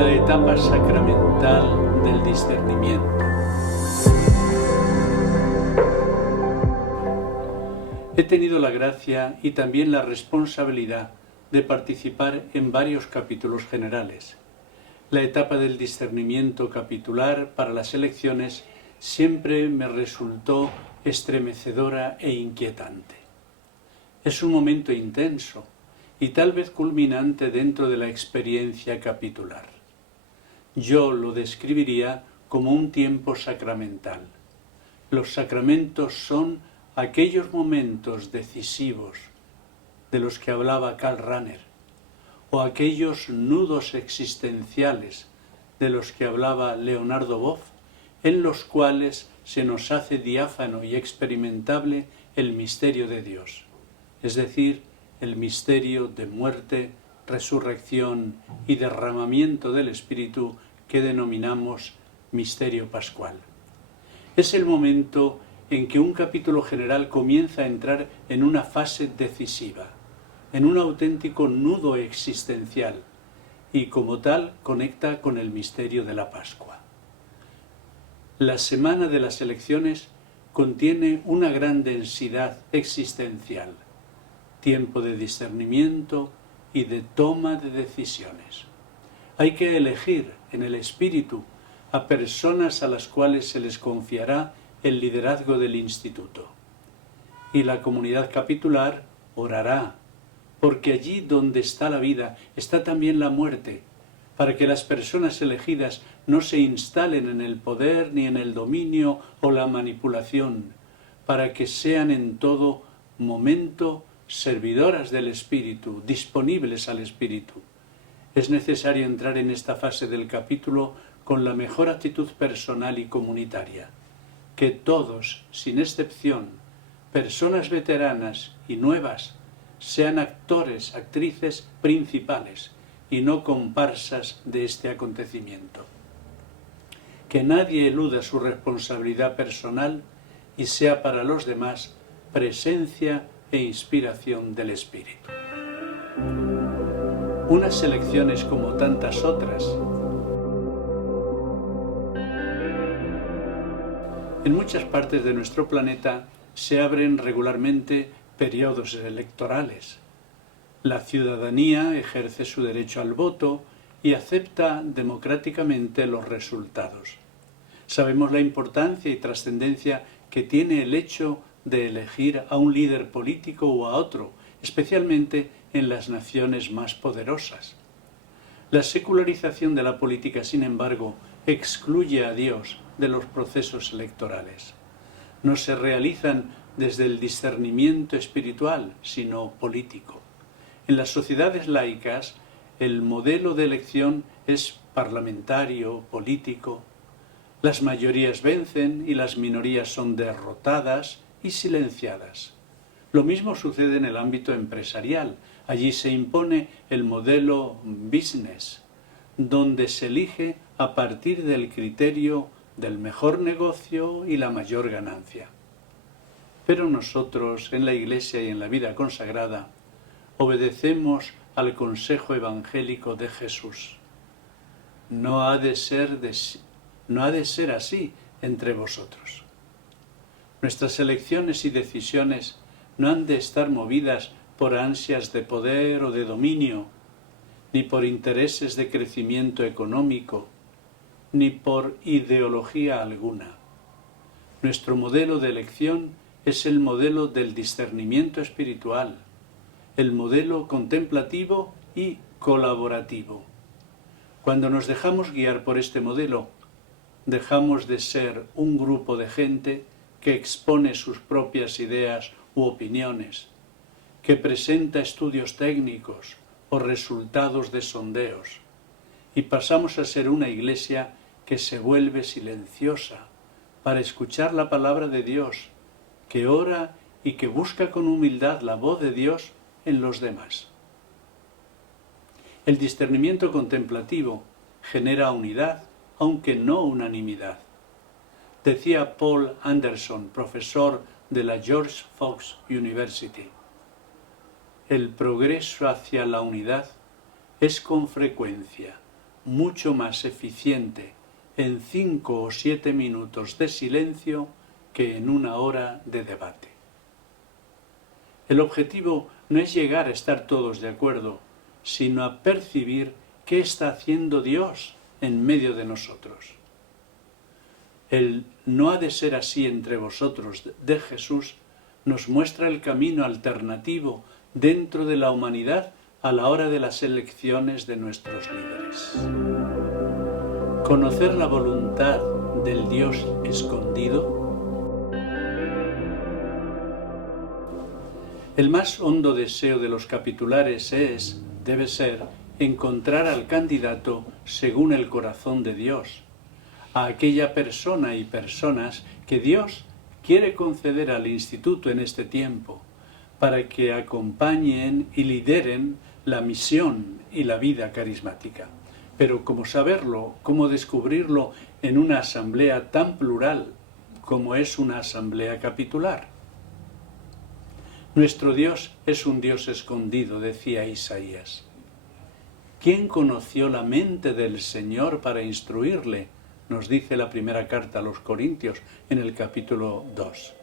La etapa sacramental del discernimiento. He tenido la gracia y también la responsabilidad de participar en varios capítulos generales. La etapa del discernimiento capitular para las elecciones siempre me resultó estremecedora e inquietante. Es un momento intenso y tal vez culminante dentro de la experiencia capitular. Yo lo describiría como un tiempo sacramental. Los sacramentos son aquellos momentos decisivos de los que hablaba Karl Rahner, o aquellos nudos existenciales de los que hablaba Leonardo Boff, en los cuales se nos hace diáfano y experimentable el misterio de Dios, es decir, el misterio de muerte, resurrección y derramamiento del Espíritu que denominamos misterio pascual. Es el momento en que un capítulo general comienza a entrar en una fase decisiva, en un auténtico nudo existencial, y como tal conecta con el misterio de la Pascua. La semana de las elecciones contiene una gran densidad existencial, tiempo de discernimiento y de toma de decisiones. Hay que elegir en el Espíritu a personas a las cuales se les confiará el liderazgo del instituto. Y la comunidad capitular orará, porque allí donde está la vida está también la muerte, para que las personas elegidas no se instalen en el poder ni en el dominio o la manipulación, para que sean en todo momento servidoras del Espíritu, disponibles al Espíritu. Es necesario entrar en esta fase del capítulo con la mejor actitud personal y comunitaria. Que todos, sin excepción, personas veteranas y nuevas, sean actores, actrices principales y no comparsas de este acontecimiento. Que nadie eluda su responsabilidad personal y sea para los demás presencia e inspiración del Espíritu. Unas elecciones como tantas otras. En muchas partes de nuestro planeta se abren regularmente periodos electorales. La ciudadanía ejerce su derecho al voto y acepta democráticamente los resultados. Sabemos la importancia y trascendencia que tiene el hecho de elegir a un líder político o a otro, especialmente en las naciones más poderosas. La secularización de la política, sin embargo, excluye a Dios de los procesos electorales. No se realizan desde el discernimiento espiritual, sino político. En las sociedades laicas, el modelo de elección es parlamentario, político. Las mayorías vencen y las minorías son derrotadas y silenciadas. Lo mismo sucede en el ámbito empresarial. Allí se impone el modelo business, donde se elige a partir del criterio del mejor negocio y la mayor ganancia. Pero nosotros, en la Iglesia y en la vida consagrada, obedecemos al consejo evangélico de Jesús. No ha de ser así entre vosotros. Nuestras elecciones y decisiones no han de estar movidas por ansias de poder o de dominio, ni por intereses de crecimiento económico, ni por ideología alguna. Nuestro modelo de elección es el modelo del discernimiento espiritual, el modelo contemplativo y colaborativo. Cuando nos dejamos guiar por este modelo, dejamos de ser un grupo de gente que expone sus propias ideas u opiniones, que presenta estudios técnicos o resultados de sondeos, y pasamos a ser una iglesia que se vuelve silenciosa para escuchar la palabra de Dios, que ora y que busca con humildad la voz de Dios en los demás. El discernimiento contemplativo genera unidad, aunque no unanimidad. Decía Paul Anderson, profesor de la George Fox University, el progreso hacia la unidad es con frecuencia mucho más eficiente en 5 o 7 minutos de silencio que en 1 hora de debate. El objetivo no es llegar a estar todos de acuerdo, sino a percibir qué está haciendo Dios en medio de nosotros. El "no ha de ser así entre vosotros" de Jesús nos muestra el camino alternativo dentro de la humanidad a la hora de las elecciones de nuestros líderes. Conocer la voluntad del Dios escondido. El más hondo deseo de los capitulares debe ser, encontrar al candidato según el corazón de Dios, a aquella persona y personas que Dios quiere conceder al instituto en este tiempo, para que acompañen y lideren la misión y la vida carismática. Pero ¿cómo saberlo? ¿Cómo descubrirlo en una asamblea tan plural como es una asamblea capitular? Nuestro Dios es un Dios escondido, decía Isaías. ¿Quién conoció la mente del Señor para instruirle? Nos dice la primera carta a los Corintios en el capítulo 2.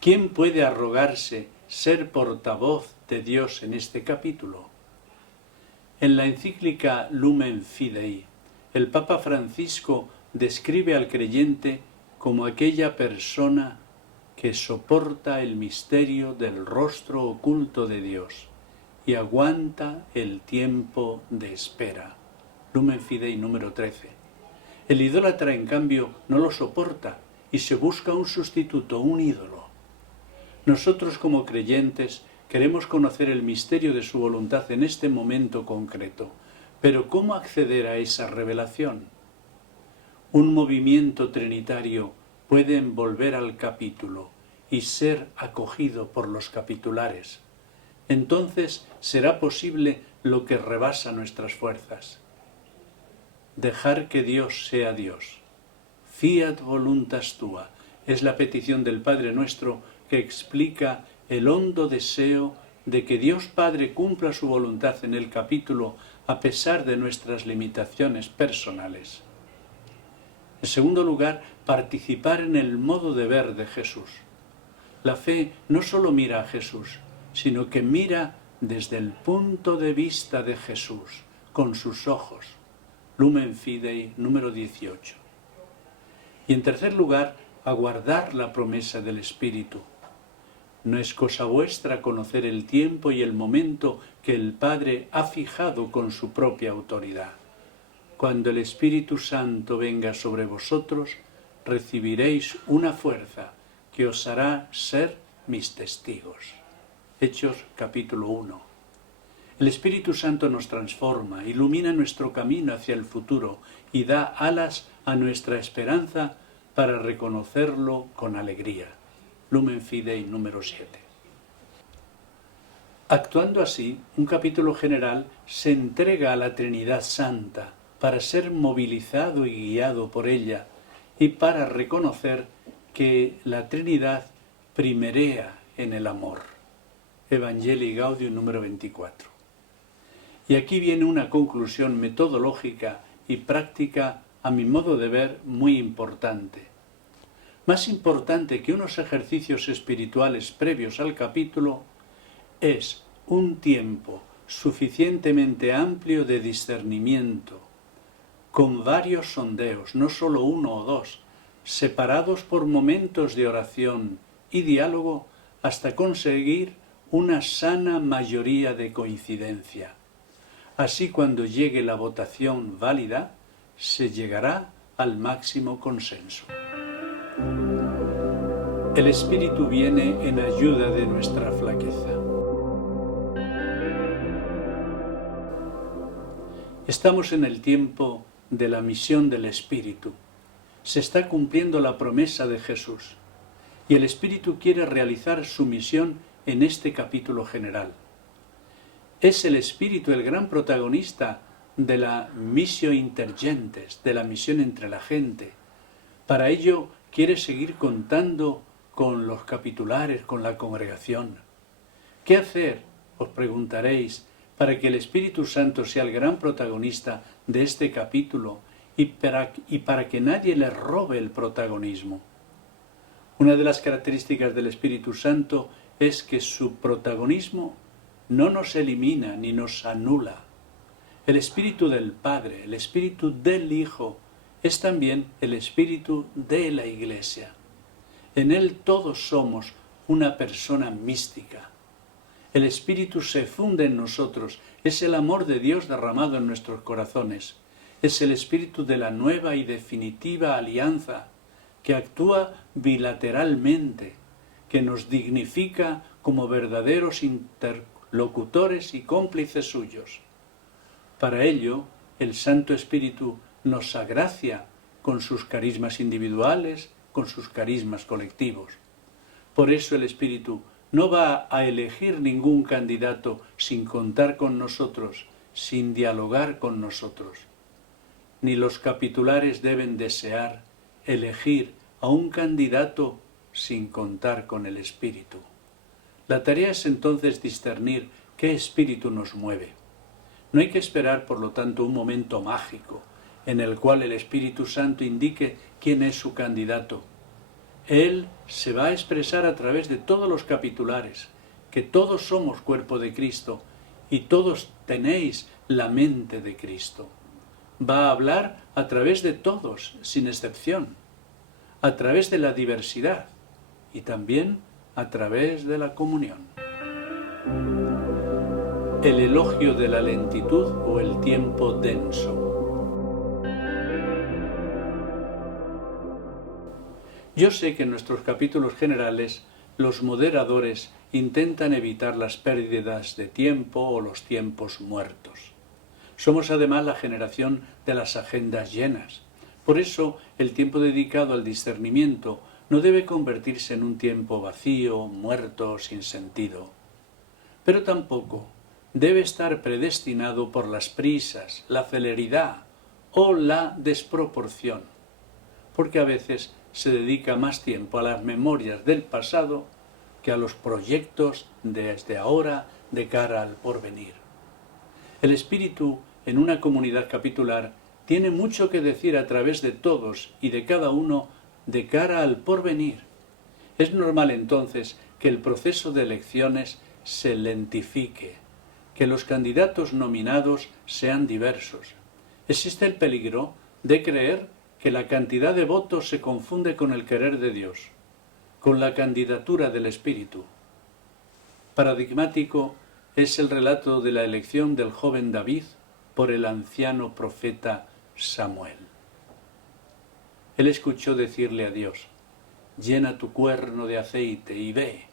¿Quién puede arrogarse ser portavoz de Dios en este capítulo? En la encíclica Lumen Fidei, el Papa Francisco describe al creyente como aquella persona que soporta el misterio del rostro oculto de Dios y aguanta el tiempo de espera. Lumen Fidei número 13. El idólatra, en cambio, no lo soporta y se busca un sustituto, un ídolo. Nosotros como creyentes queremos conocer el misterio de su voluntad en este momento concreto, pero ¿cómo acceder a esa revelación? Un movimiento trinitario puede envolver al capítulo y ser acogido por los capitulares. Entonces será posible lo que rebasa nuestras fuerzas. Dejar que Dios sea Dios. Fiat voluntas tua es la petición del Padre Nuestro que explica el hondo deseo de que Dios Padre cumpla su voluntad en el capítulo a pesar de nuestras limitaciones personales. En segundo lugar, participar en el modo de ver de Jesús. La fe no solo mira a Jesús, sino que mira desde el punto de vista de Jesús, con sus ojos. Lumen Fidei número 18. Y en tercer lugar, aguardar la promesa del Espíritu. No es cosa vuestra conocer el tiempo y el momento que el Padre ha fijado con su propia autoridad. Cuando el Espíritu Santo venga sobre vosotros, recibiréis una fuerza que os hará ser mis testigos. Hechos capítulo 1. El Espíritu Santo nos transforma, ilumina nuestro camino hacia el futuro y da alas a nuestra esperanza para reconocerlo con alegría. Lumen Fidei número 7. Actuando así, un capítulo general se entrega a la Trinidad Santa para ser movilizado y guiado por ella y para reconocer que la Trinidad primerea en el amor. Evangelii Gaudium número 24. Y aquí viene una conclusión metodológica y práctica, a mi modo de ver, muy importante. Más importante que unos ejercicios espirituales previos al capítulo es un tiempo suficientemente amplio de discernimiento, con varios sondeos, no solo 1 o 2, separados por momentos de oración y diálogo hasta conseguir una sana mayoría de coincidencia. Así, cuando llegue la votación válida, se llegará al máximo consenso. El Espíritu viene en ayuda de nuestra flaqueza. Estamos en el tiempo de la misión del Espíritu. Se está cumpliendo la promesa de Jesús y el Espíritu quiere realizar su misión en este capítulo general. Es el Espíritu el gran protagonista de la missio inter gentes, de la misión entre la gente. Para ello quiere seguir contando con los capitulares, con la congregación. ¿Qué hacer? Os preguntaréis, para que el Espíritu Santo sea el gran protagonista de este capítulo y para que nadie le robe el protagonismo. Una de las características del Espíritu Santo es que su protagonismo no nos elimina ni nos anula. El Espíritu del Padre, el Espíritu del Hijo, es también el Espíritu de la Iglesia. En Él todos somos una persona mística. El Espíritu se funde en nosotros, es el amor de Dios derramado en nuestros corazones. Es el Espíritu de la nueva y definitiva alianza, que actúa bilateralmente, que nos dignifica como verdaderos interlocutores y cómplices suyos. Para ello, el Santo Espíritu nos agracia con sus carismas individuales, con sus carismas colectivos. Por eso el Espíritu no va a elegir ningún candidato sin contar con nosotros, sin dialogar con nosotros. Ni los capitulares deben desear elegir a un candidato sin contar con el Espíritu. La tarea es entonces discernir qué espíritu nos mueve. No hay que esperar, por lo tanto, un momento mágico en el cual el Espíritu Santo indique quién es su candidato. Él se va a expresar a través de todos los capitulares, que todos somos cuerpo de Cristo y todos tenéis la mente de Cristo. Va a hablar a través de todos, sin excepción, a través de la diversidad y también a través de la comunión. El elogio de la lentitud o el tiempo denso. Yo sé que en nuestros capítulos generales los moderadores intentan evitar las pérdidas de tiempo o los tiempos muertos. Somos además la generación de las agendas llenas. Por eso el tiempo dedicado al discernimiento no debe convertirse en un tiempo vacío, muerto, sin sentido. Pero tampoco debe estar predestinado por las prisas, la celeridad o la desproporción, porque a veces se dedica más tiempo a las memorias del pasado que a los proyectos desde ahora de cara al porvenir. El Espíritu en una comunidad capitular tiene mucho que decir a través de todos y de cada uno de cara al porvenir. Es normal entonces que el proceso de elecciones se lentifique, que los candidatos nominados sean diversos. Existe el peligro de creer que la cantidad de votos se confunde con el querer de Dios, con la candidatura del Espíritu. Paradigmático es el relato de la elección del joven David por el anciano profeta Samuel. Él escuchó decirle a Dios: «Llena tu cuerno de aceite y ve,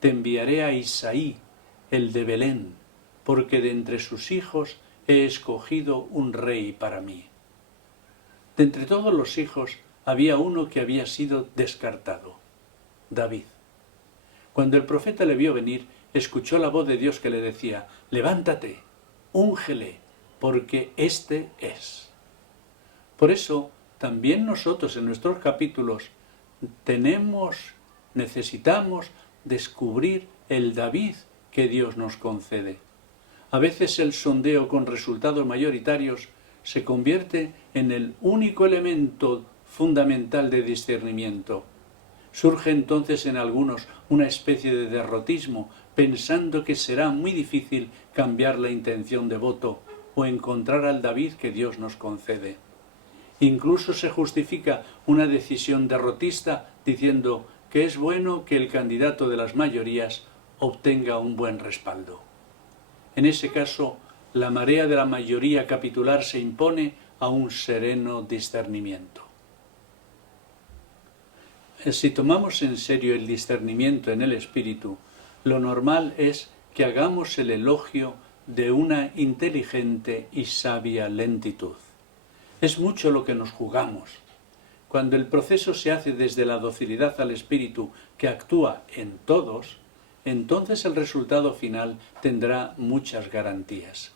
te enviaré a Isaí, el de Belén, porque de entre sus hijos he escogido un rey para mí». De entre todos los hijos había uno que había sido descartado: David. Cuando el profeta le vio venir, escuchó la voz de Dios que le decía: «Levántate, úngele, porque éste es». Por eso, también nosotros en nuestros capítulos necesitamos descubrir el David que Dios nos concede. A veces el sondeo con resultados mayoritarios se convierte en el único elemento fundamental de discernimiento. Surge entonces en algunos una especie de derrotismo, pensando que será muy difícil cambiar la intención de voto o encontrar al David que Dios nos concede. Incluso se justifica una decisión derrotista diciendo que es bueno que el candidato de las mayorías obtenga un buen respaldo. En ese caso, la marea de la mayoría capitular se impone a un sereno discernimiento. Si tomamos en serio el discernimiento en el Espíritu, lo normal es que hagamos el elogio de una inteligente y sabia lentitud. Es mucho lo que nos jugamos. Cuando el proceso se hace desde la docilidad al Espíritu que actúa en todos, entonces el resultado final tendrá muchas garantías.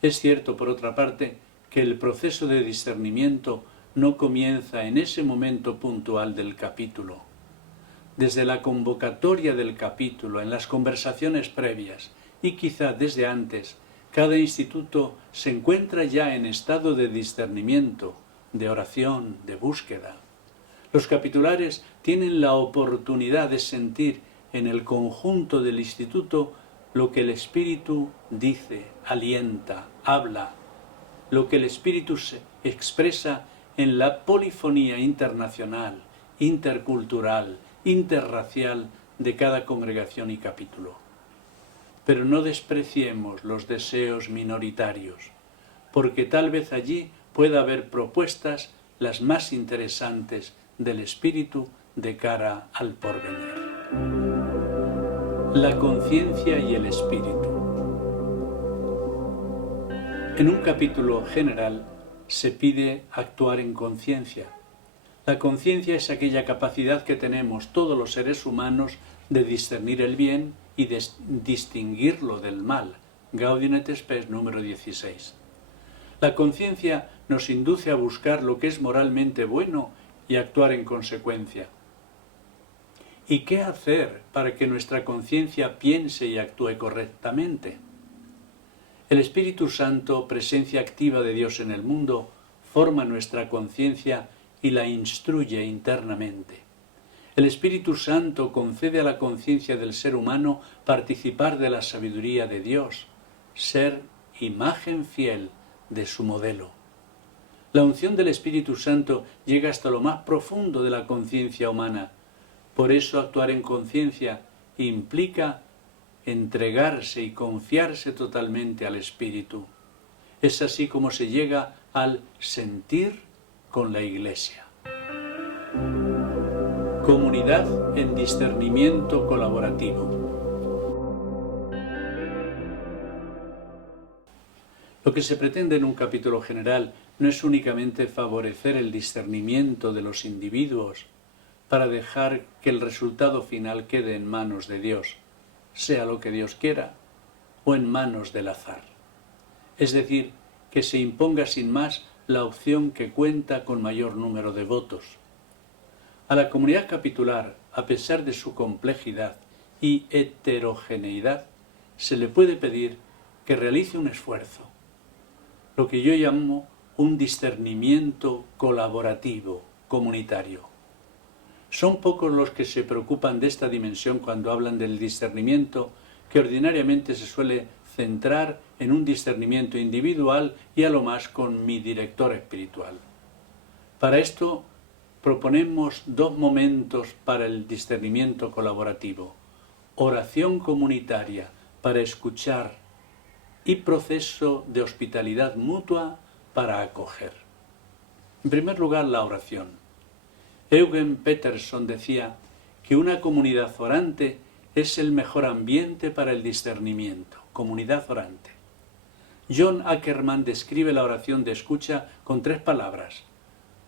Es cierto, por otra parte, que el proceso de discernimiento no comienza en ese momento puntual del capítulo. Desde la convocatoria del capítulo, en las conversaciones previas y quizá desde antes, cada instituto se encuentra ya en estado de discernimiento, de oración, de búsqueda. Los capitulares tienen la oportunidad de sentir en el conjunto del instituto lo que el Espíritu dice, alienta, habla, lo que el Espíritu se expresa en la polifonía internacional, intercultural, interracial de cada congregación y capítulo. Pero no despreciemos los deseos minoritarios, porque tal vez allí pueda haber propuestas las más interesantes del Espíritu de cara al porvenir. La conciencia y el Espíritu. En un capítulo general se pide actuar en conciencia. La conciencia es aquella capacidad que tenemos todos los seres humanos de discernir el bien y de distinguirlo del mal. Gaudium et Spes número 16. La conciencia nos induce a buscar lo que es moralmente bueno y actuar en consecuencia. ¿Y qué hacer para que nuestra conciencia piense y actúe correctamente? El Espíritu Santo, presencia activa de Dios en el mundo, forma nuestra conciencia y la instruye internamente. El Espíritu Santo concede a la conciencia del ser humano participar de la sabiduría de Dios, ser imagen fiel de su modelo. La unción del Espíritu Santo llega hasta lo más profundo de la conciencia humana. Por eso actuar en conciencia implica entregarse y confiarse totalmente al Espíritu. Es así como se llega al sentir con la Iglesia. Comunidad en discernimiento colaborativo. Lo que se pretende en un capítulo general no es únicamente favorecer el discernimiento de los individuos para dejar que el resultado final quede en manos de Dios, sea lo que Dios quiera, o en manos del azar. Es decir, que se imponga sin más la opción que cuenta con mayor número de votos. A la comunidad capitular, a pesar de su complejidad y heterogeneidad, se le puede pedir que realice un esfuerzo, lo que yo llamo un discernimiento colaborativo, comunitario. Son pocos los que se preocupan de esta dimensión cuando hablan del discernimiento, que ordinariamente se suele centrar en un discernimiento individual y a lo más con mi director espiritual. Para esto proponemos dos momentos para el discernimiento colaborativo: oración comunitaria para escuchar y proceso de hospitalidad mutua para acoger. En primer lugar, la oración. Eugen Peterson decía que una comunidad orante es el mejor ambiente para el discernimiento. Comunidad orante. John Ackerman describe la oración de escucha con 3 palabras: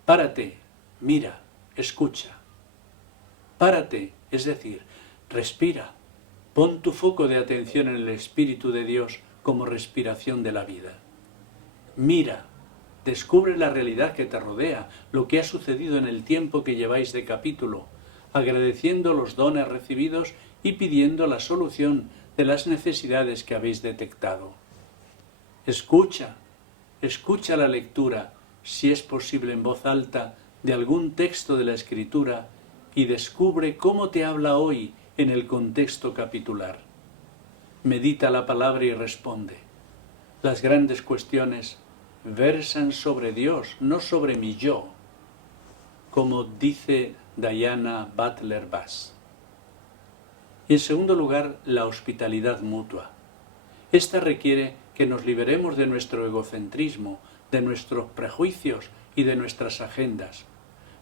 párate, mira, escucha. Párate, es decir, respira. Pon tu foco de atención en el Espíritu de Dios como respiración de la vida. Mira, descubre la realidad que te rodea, lo que ha sucedido en el tiempo que lleváis de capítulo, agradeciendo los dones recibidos y pidiendo la solución de las necesidades que habéis detectado. Escucha la lectura, si es posible en voz alta, de algún texto de la Escritura y descubre cómo te habla hoy en el contexto capitular. Medita la palabra y responde. Las grandes cuestiones versan sobre Dios, no sobre mi yo, como dice Diana Butler Bass. Y en segundo lugar, la hospitalidad mutua. Esta requiere que nos liberemos de nuestro egocentrismo, de nuestros prejuicios y de nuestras agendas.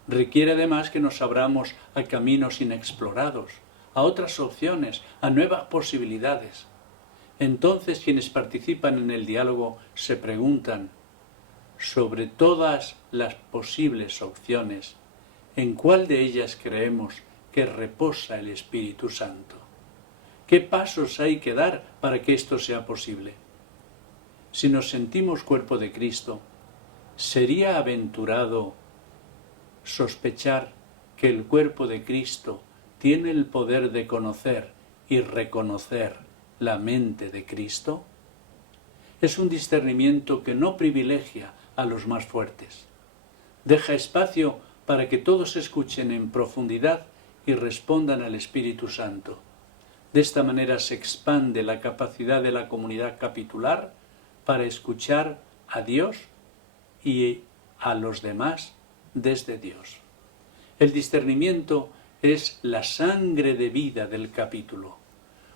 Requiere además que nos abramos a caminos inexplorados, a otras opciones, a nuevas posibilidades. Entonces quienes participan en el diálogo se preguntan, sobre todas las posibles opciones, ¿en cuál de ellas creemos que reposa el Espíritu Santo? ¿Qué pasos hay que dar para que esto sea posible? Si nos sentimos cuerpo de Cristo, ¿sería aventurado sospechar que el cuerpo de Cristo tiene el poder de conocer y reconocer la mente de Cristo? Es un discernimiento que no privilegia a los más fuertes. Deja espacio para que todos escuchen en profundidad y respondan al Espíritu Santo. De esta manera se expande la capacidad de la comunidad capitular para escuchar a Dios y a los demás desde Dios. El discernimiento es la sangre de vida del capítulo.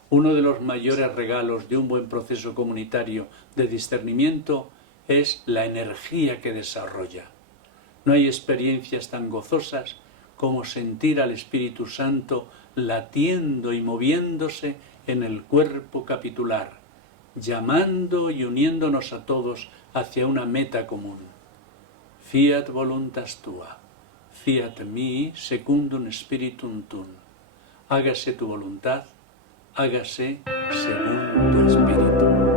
Uno de los mayores regalos de un buen proceso comunitario de discernimiento es la energía que desarrolla. No hay experiencias tan gozosas como sentir al Espíritu Santo latiendo y moviéndose en el cuerpo capitular, llamando y uniéndonos a todos hacia una meta común. Fiat voluntas tua, fiat mihi secundum spiritum tuum. Hágase tu voluntad, hágase según tu espíritu.